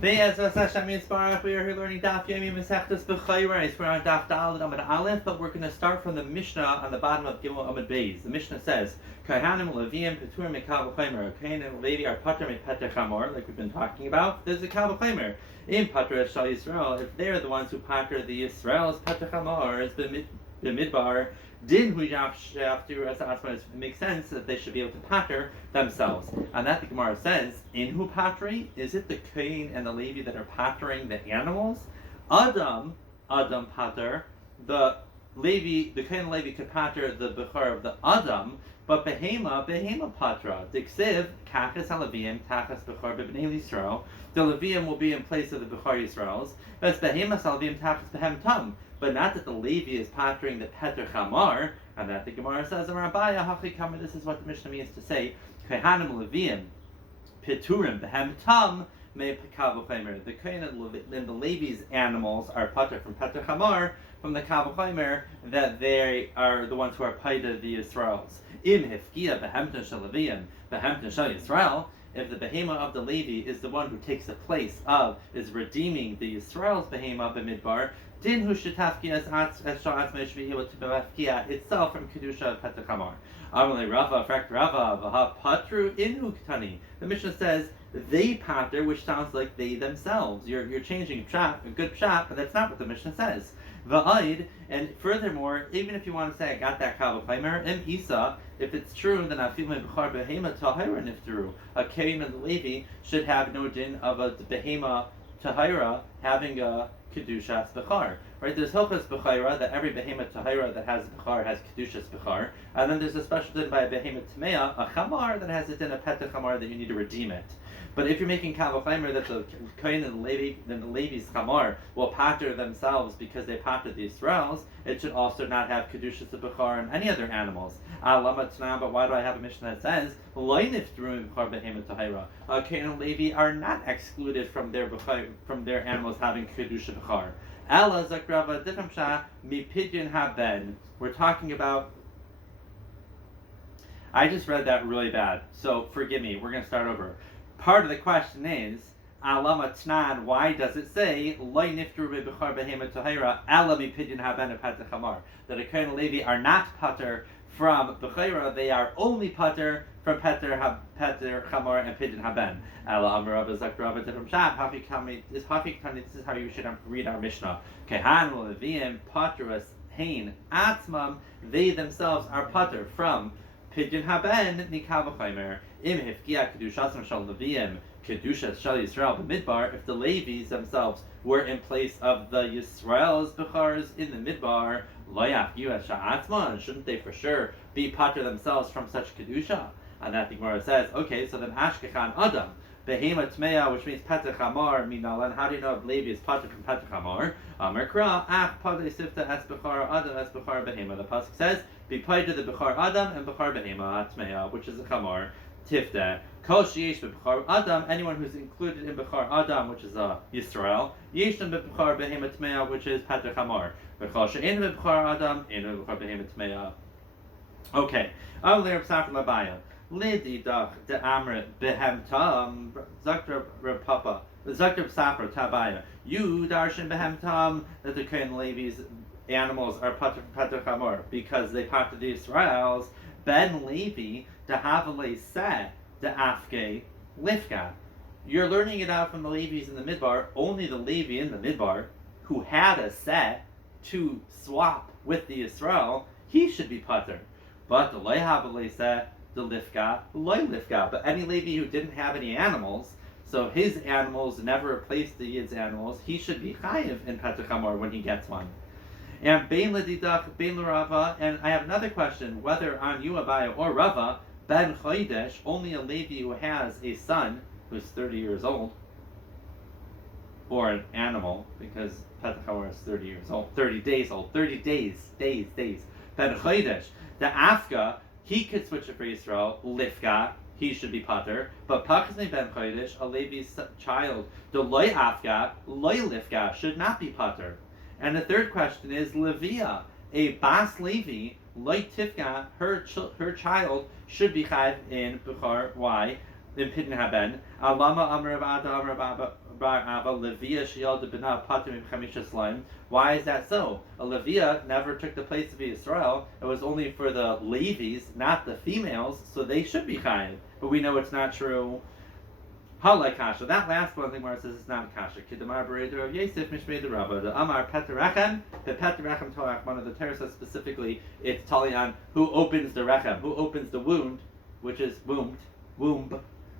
Be'ezras Hashem Yisbarach, we are here learning Daf Yomi Meseches Bechoros. We're on Daf Delad Amud Aleph, but we're going to start from the Mishnah on the bottom of Gimel Amud Beis. The Mishnah says, Kohanim Levim Peturim Mekal V'Chomer. Kohen and Levi are Pater Mepeter Chamor, like we've been talking about. There's a Kal V'Chomer. In Pater Shal Yisrael, if they're the ones who pater the Yisrael's Pater Chamor, is the Midbar. Din hu after it makes sense that they should be able to pater themselves, and that the Gemara says in hu patri, is it the Kohen and the Levi that are patering the animals? Adam pater, the Levi, the Kohen and Levi could pater the Bechor of the Adam, but behema patra. Diksiv kachas halavim tachas Bechor b'bnei Yisrael. The Leviim will be in place of the Bechor Yisrael's. That's behema halavim tachas behem tam. But not that the Levi is patering the Peter Chamar, and that the Gemara says, this is what the Mishnah means to say, Kohanim Leviim, Peturim, Behem Tam, Me Kavachomer. The Kohen and the Levi's animals are pater from Peter Chamar, from the Kavachomer, that they are the ones who are pater the Yisraels. Im Hefkia Behemten Shel Leviim, Behemten Shel Yisrael. If the behema of the Levi is the one who takes the place of, is redeeming the Yisrael's behema b'midbar, din hu shetafki as sha'atz me should be able to b'mafkia itself from kedusha Peter Chamar. Amalei Rava, frakt Rava, v'ha patru inu ktani. The Mishnah says they pater, which sounds like they themselves. You're changing a good pshat, but that's not what the Mishnah says. Va'id, and furthermore, even if you want to say I got that kal v'chaimer, im isa, if it's true, then afilin b'char behema tahira niftaru. A Kohen and the Levi should have no din of a behema tahira having a kedushas bechar. Right? There's hilchas bechara that every behema tahira that has bechar has kedushas bechar, and then there's a special din by a behema tamea, a chamar that has a din of petah chamar that you need to redeem it. But if you're making kal v'chaimer that the Kohen and the Levi, then the Levi's chamar will pater themselves because they pater the Yisraels, it should also not have kedushas of bechar and any other animals. But why do I have a mission that says Kohen and Levi are not excluded from their animals having kedusha bechar? Ella zakrava diffamsha mi pidyon haben. We're talking about. I just read that really bad, so forgive me. We're going to start over. Part of the question is, Alama Tnan, why does it say Loi niftaru bechar behema tahira ala mi pidyon haben pater chamar? That a Kohen and Levi are not pater from bechira, they are only pater from peter chamar and pidyon haben. Ala amarava zakrava different shab. This is how you should read our Mishnah. Kehan leviim paterus hein atzmam. They themselves are pater from pidyon haben nikav v'chaimer. Im hifkia kedushas shal leviim kedushas shal Yisrael b'midbar. If the Levies themselves were in place of the Yisrael's bechars in the midbar, lo yafkiu es sha'atzman. Shouldn't they for sure be pater themselves from such kedusha? And that the Gemara says, okay, so then ashkechan adam behema tmeya, which means peter chamar minalan. How do you know if Levi is pater from peter chamar? Amar kra ach padei sifta es bechar adam es bechar behema. The pasuk says, be pater the bechar adam and bechar behema tmeya, which is a chamar. Tifta kol sheyesh bechar adam, anyone who's included in bechar adam, which is a Yisrael, yeshim bechar behema tmeya, which is peter chamar. Bechar she'en bechar adam, en bechar behema tmeya. Okay, I'll learn Safra Labaya. Lidi dach de amrit behem tam zakra papa zakra Safra tabaya. You darshan behem tam that the Kohen Levi's animals are pater chamor because they pater the Israels. Ben Levi de havale set de afge lifka. You're learning it out from the Levi's in the midbar. Only the Levi in the midbar who had a set to swap with the Israel, he should be pater. But the loy havale set the lifka, loy lifka. But any Levi who didn't have any animals, so his animals never replaced the Yid's animals, he should be chayiv in Peter Chamor when he gets one. And bein ledidach, bein l'Rava, and I have another question, whether on you, Abaya, or Rava, ben chodesh, only a Levi who has a son who's 30 years old, or an animal, because Peter Chamor is 30 years old, 30 days old, 30 days, ben chodesh, the afka, he could switch it for Yisrael. Lifka, he should be pater. But Pakisni ben Chodesh, a Levi's child, the loy afka, loy lifka, should not be pater. And the third question is Levia, a Bas Levi, loy tifka, her child should be chayv in Bukhar. Why? In Pidyon Haben. Alama Amravada bar Ava Levia Shiel de Bina Patim Chamisha Slime. Why is that so? A Levia never took the place of Yisrael. It was only for the Levies, not the females, so they should be chayiv. But we know it's not true. Halai kasha. That last one, the Gemara says it's not kasha. Kidamar Bereder of Yosef Mishmei the Rabba. The Amar Peterachem. The Peterachem Torah. One of the Torah says specifically, it's tali on who opens the rechem, who opens the wound, which is womb,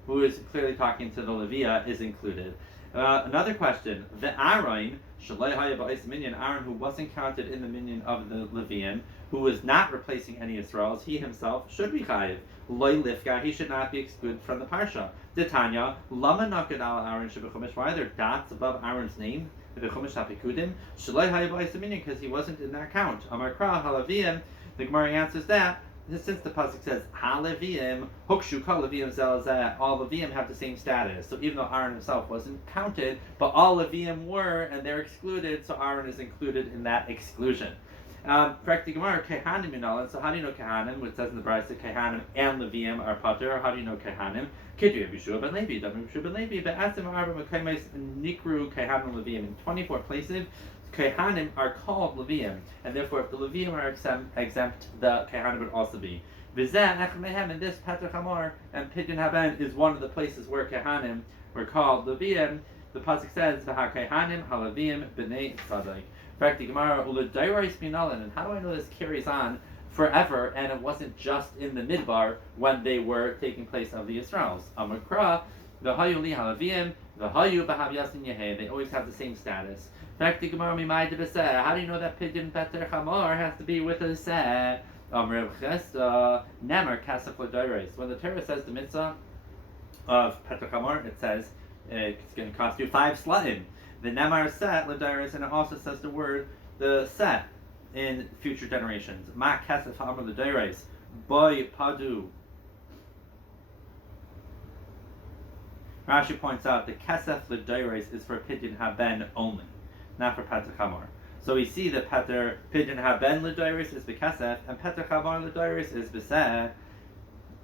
who is clearly talking to the Levia, is included. Another question: the Aaron, Aaron, who wasn't counted in the minion of the Levian, who was not replacing any Yisraels, he himself should be chayiv. Loy lifga, he should not be excluded from the parsha. Titania, lama naked al Aaron shebechumash. Why are there dots above Aaron's name? Bechumash hapikudim shalei hayav minion, because he wasn't in that count. Amar kra halavim. The Gemara answers that, since the pasuk says Halevim, Hukshu Kol Levim Zelazeh, all Levim have the same status. So even though Aaron himself wasn't counted, but all Levim were, and they're excluded, so Aaron is included in that exclusion. Correct the Gemara, Kehanim Minalan. So how do you know Kehanim? Which says in the Brisa, Kehanim and Levim are pater. How do you know Kehanim? Kidu Yeshua ben Levi, Dam Yeshua ben Levi, but Asim Arba Mekaymes Nikru Kehanim Levim in 24 places. Kehanim are called Leviim, and therefore if the Leviim are exempt, the Kehanim would also be. V'zeh echmehem, and this Peter Chamor and Pidyon Haben is one of the places where Kehanim were called Leviim. The pasuk says, "V'ha Kehanim haLeviim b'nei Tzadok." In fact, the Gemara u'ledayrais minalan, and how do I know this carries on forever, and it wasn't just in the Midbar when they were taking place of the Yisraels? Amakra, v'hayu li haLeviim, v'hayu b'hav yasin yehei. They always have the same status. How do you know that Pidyon Peter Chamor has to be with a seh? Nemer kasef l'dayros. When the Torah says the mitzvah of Peter Chamor, it says it's going to cost you 5 slaim. The Nemar set l'dayros, and it also says the word the set in future generations. Ma kasef ha'amar l'dayros boy padu. Rashi points out the kasef l'dayros is for Pidyon Haben only, not for Peter Chamor. So we see that Pidyon Haben l'dayros is b'kasef, and Peter Chamor l'dayros is b'seh.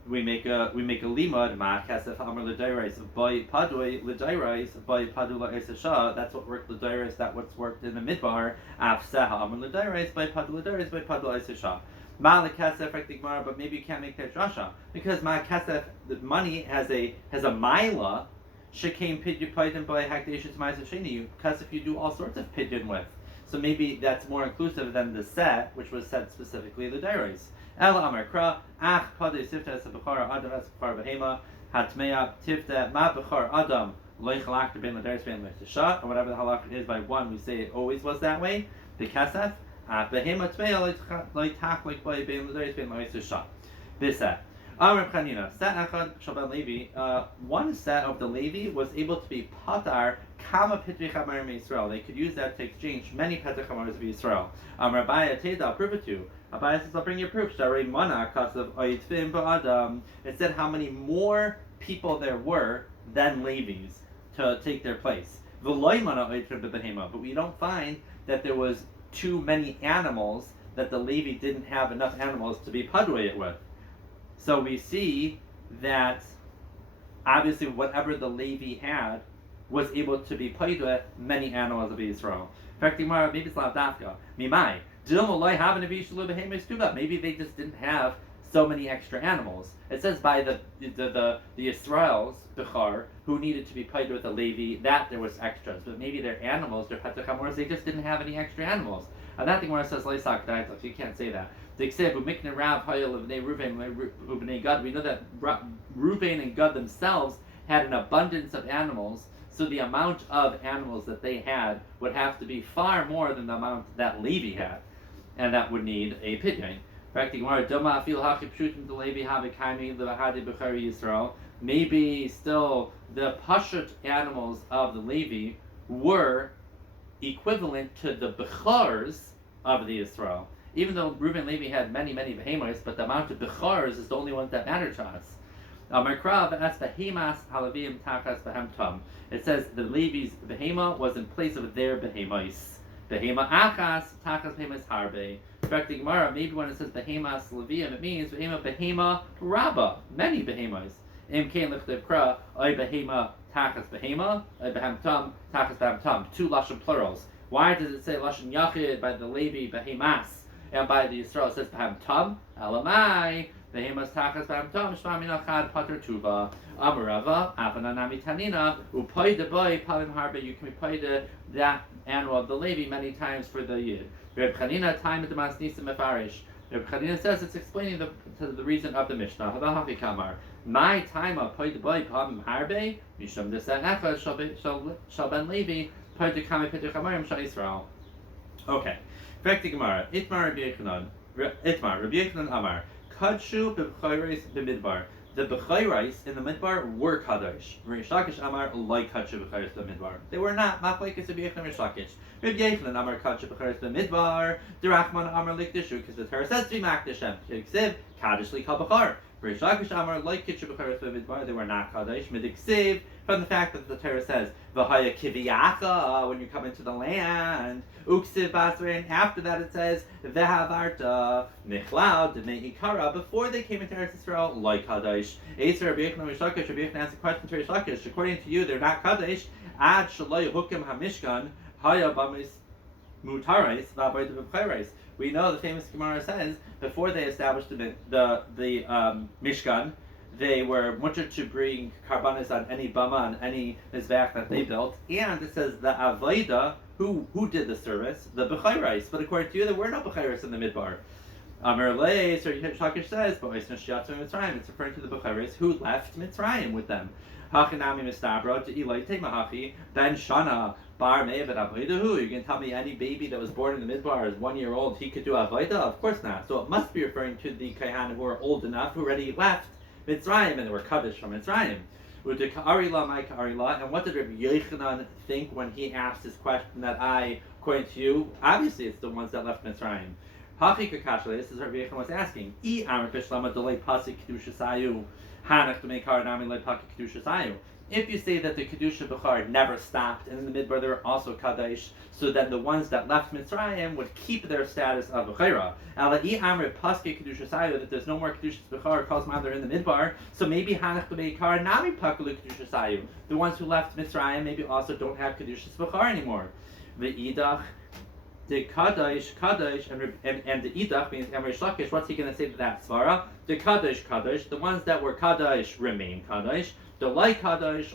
We make a limud ma kasef amar l'dayros by padui l'dayros by padu la'esesha. That's what worked l'dayros. That's what's worked in the midbar. Af seh amar l'dayros by padu l'dayros by padu la'esesha. Ma l'kasef rektigmar, but maybe you can't make that drasha because ma kasef, the money has a mila. Shekaim pidyon pidyon by hakdeshus ma'aser sheni. Because if you do all sorts of pidyon with, so maybe that's more inclusive than the set, which was said specifically the dairies. Ela amar kra ach padei sifta es bechar adam es bechar behema hatmeya tifta ma bechar adam loy chalak ben l'dairis ben l'tisha, or whatever the halakha is by one, we say it always was that way. The kasef behema tmeya loy tak like by ben l'dairis ben l'tisha. This set. Amar Chanina, set echad shabbat Levi. One set of the Levi was able to be patar kama pitri chamarim Yisrael. They could use that to exchange many petri chamars of Yisrael. Amar Abaya Teda, I'll prove it to you. Abaya says, I'll bring you proof. Sharei mana kasav oyitvim ba'adam. It said how many more people there were than Levies to take their place. V'loy mana oyitvim b'behema. But we don't find that there was too many animals, that the Levi didn't have enough animals to be padway it with. So we see that obviously whatever the Levi had was able to be paid with many animals of Israel. In fact, maybe it's lavdafka. Mimai. Maybe they just didn't have so many extra animals. It says by the Yisraels, Bechar, who needed to be paid with a Levi, that there was extras. But maybe their animals, their petachamors, they just didn't have any extra animals. And that thing where it says you can't say that. We know that Reuben and Gad themselves had an abundance of animals, so the amount of animals that they had would have to be far more than the amount that Levi had, and that would need a pidyon. Maybe still the pashut animals of the Levi were equivalent to the Bechoros of the Israel. Even though Reuben and Levi had many behemoths, but the amount of Bechoros is the only ones that matter to us. It says the Levi's behema was in place of their behemoths. Behema achas takas behemoths harbe. Correcting Gemara, maybe when it says behemas leviim, it means behema rabba, many behemoths. Im kein lichtiv kra oy behema tachas behema, behem tum, tachas behem tum. Two lashon plurals. Why does it say lashon yachid by the Levi behemas and by the Yisrael it says behem tum? Elamai behemas tachas behem tum shma min achad pater tuva. Amarava avana nami tanina upoida boy palim harbe. You can be paida that animal of the Levi many times for the yid. Reb Chanina time of the masnisa mefarish. Reb Chanina says it's explaining the reason of the Mishnah. Havahavi kamar. My time of poida boy palim harbe mishum desa echad shal ben Levi poida kami peter chamarim shal Yisrael. Okay. Back to Gemara. Itmar Rabbi Yochanan Amar Kadshu b'Bechoros b'Midbar. The Bechoros in the Midbar were Kadosh. Rish Lakish Amar like Kadshu b'Bechoros b'Midbar. They were not. Machlekes Rabbi Yochanan Rish Lakish. Rabbi Yochanan Amar Kadshu b'Bechoros b'Midbar. Dirachman Amar likdishu because the Torah says to be makdishem. Kiksiv Kadosh li kal b'char. Rish Lakish Amar like Kadshu b'Bechoros b'Midbar. They were not Kadosh. Midiksiv from the fact that the Torah says v'haya kiviyacha when you come into the land. Uksiv basra, and after that it says v'havarta nichlao d'mei ikara. Before they came into Eretz Yisrael, like Kadosh. Eitzer Rabbi Yochanan Rish Lakish. Rabbi Yochanan asked a question to Rish Lakish. According to you, they're not Kadosh. Ad shaloi hukim hamishkan haya bamis mutarais v'abayda b'Bechoros. We know the famous Gemara says before they established the Mishkan, they were mutter to bring karbanis on any bama, on any mizbeach that they built, and it says the avoda who did the service, the Bechoros. But according to you, there were no Bechoros in the Midbar. Amar Lei, so Shakish says, but it's referring to the Bechoros who left Mitzrayim with them. Hachinami mistabra to Eloi Temahachi Ben Shana Bar Me'avad Avodahu. You can tell me any baby that was born in the Midbar is 1 year old, he could do Avodah? Of course not. So it must be referring to the Kaihan who were old enough, who already left Mitzrayim, and they were Kaddish from Mitzrayim. And what did Rabbi Yochanan think when he asked this question that according to you, obviously it's the ones that left Mitzrayim. This is Rabbi Yochanan was asking. If you say that the Kedusha Bechar never stopped, and in the Midbar there were also Kadosh, so then the ones that left Mitzrayim would keep their status of Bechira. That there's no more Kedusha Bechar, calls mother in the Midbar, so maybe Hanach B'Beikar Nami Pakulu Kedusha Sayu. The ones who left Mitzrayim maybe also don't have Kedusha Bechar anymore. The Idach, the Kadosh, and the Idach means Emrish Lakish. What's he going to say to that Svara? The Kadosh, the ones that were Kadosh remain Kadosh. The like Kadosh,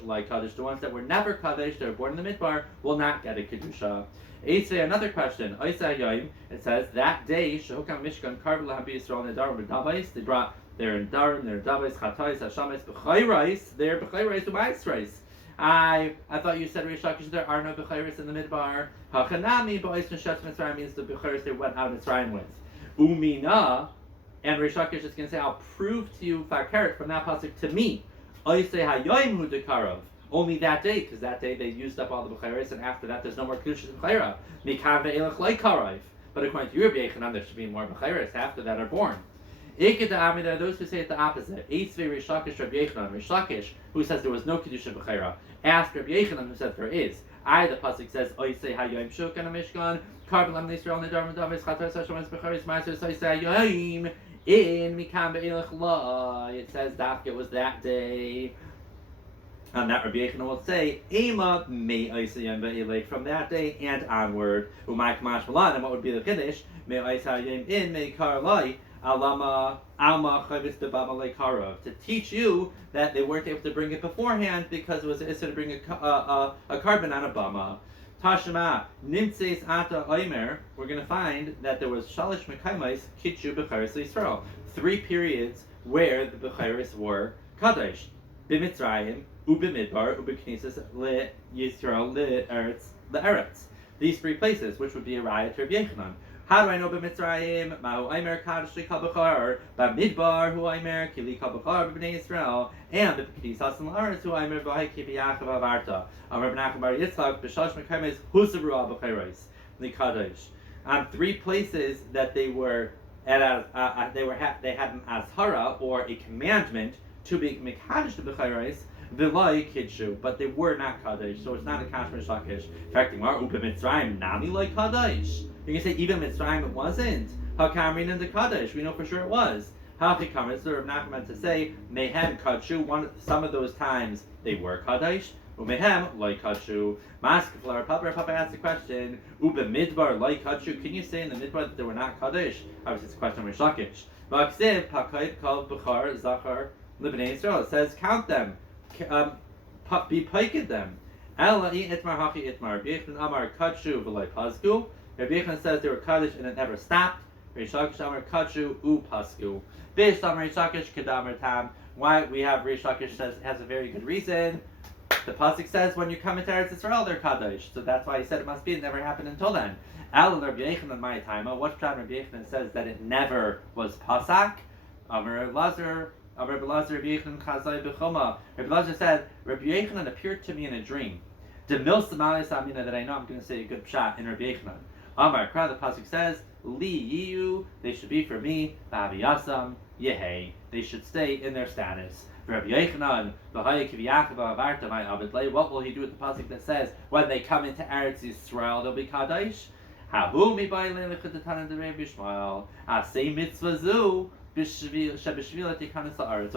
the ones that were never Kadosh, that were born in the Midbar, will not get a Kedusha. Another question. Yomi, it says, that day, Shehukam Mishkan, Karvel Lahabi Yisrael, Nedarim, B'Davais, they brought their Nedarim, their Davais, Chatais, Hashamis, Bechoros, their Bechoros, U'Maisrais. I thought you said, Rish Lakish, there are no Bechoros in the Midbar. Hachanami, Ba'is Neshet Mitzrayim means the Bechoros they went out Mitzrayim with. Umina, and Rish Lakish is going to say, I'll prove to you, Fakeret, from that pasuk to me. Only that day, because that day they used up all the Bechoros, and after that there's no more Kedushas Bechira. Mikan ve'elach like. But according to your Rabbi Yochanan, there should be more Bechoros after that are born. There are those who say it the opposite. Rish Lakish, Rabbi Yochanan, Rish Lakish, who says there was no Kedusha Bechira. Ask Rabbi Yochanan, who says there is. The pasuk says, Oisei hayoim shulkan hamishkan, karben lam Yisrael nedarim davis chatos hashemes bechoros ma'aser soisei hayoim. In Mikam Be'elach La, it says that it was that day. And that Rabbi Yochanan will say, Ema Me Oisayim Be'elach, from that day and onward. Umay Kamash Malan, and what would be the Kiddush? Me Oisayim in Me Karlai, Alama Alma Chavis Bebama Lekarav. To teach you that they weren't able to bring it beforehand because it was issue to bring a carbon on a bama. Tashema Nimtzeis Ata Oimer, we're going to find that there was Shalish Mekaimais Kitchu Bechoros Yisrael. 3 periods where the Bechoros were Kadosh. B'Mitzrayim, U'B'Midbar, U'B'Knesses, Le Yisrael, Le Eretz. These 3 places, which would be a riot to Rabbi Yochanan. How do I know b'Mitzrayim? Mahu Aimer Kadosh Li Kal B'Char. B'Midbar Hu Aimer Kili Kal B'Char B'Bnei Yisrael. And b'Knesses and L'Eretz Hu Aimer V'Hai Kivi Yaakov Avarta. Amar B'Nachum Bar Yitzchak B'Shalosh Mekaymes Husabru Al B'Chayros Li Kadosh. On 3 places that they were at, they had an azhara or a commandment to be mekadosh the Bechoros. V'loi kidshu, but they were not kadosh, so it's not a kashmir shakish. In fact, Mitzrayim nami like kadosh. You can say even Mitzrayim it wasn't. Hakamrin and the kadosh, we know for sure it was. Hafikamis, the Rav Nachman to say mehen kadshu. Some of those times they were kadosh. Umehem loy kachu. Maskeflar Papa asked the question. Ube midbar loy kachu. Can you say in the midbar that they were not kaddish? Obviously, it's a question of Rish Lakish. Vaksiv pakayt called Bechor Zachar Libnei Israel. It says count them, be piked them. Ela itmar hachi itmar. Rabbi Yechon Amar kachu v'loy pasku. Rabbi Yechon says they were kaddish and it never stopped. Rish Lakish Amar kachu u pasku. Based on Rish Lakish kedamar tam. Why we have Rish Lakish says has a very good reason. The pasuk says when you come into Eretz Yisrael they're kaddish, so that's why he said it must be. It never happened until then. Al Rabbi Yechon my time. What time Rabbi Yechon says that it never was pasak? Amar Lazar, Rabbi Yechon Chazai B'choma. Rabbi Lazar said Rabbi Yechon appeared to me in a dream. The mil samalis amina that I know I'm going to say a good shot in Rabbi Yechon. Amar Kra, the pasuk says Li Yiyu, they should be for me. V'Aviyasam Yehei, they should stay in their status. Rabbi Yochanan, what will he do with the pasuk that says when they come into Eretz Yisrael they'll be kaddish? What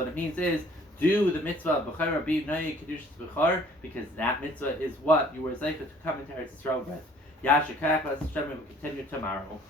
it means is do the mitzvah b'chara b'nei kedushas b'char, because that mitzvah is what you were zeicha to come into Eretz Yisrael with. Yashikach, let's continue tomorrow.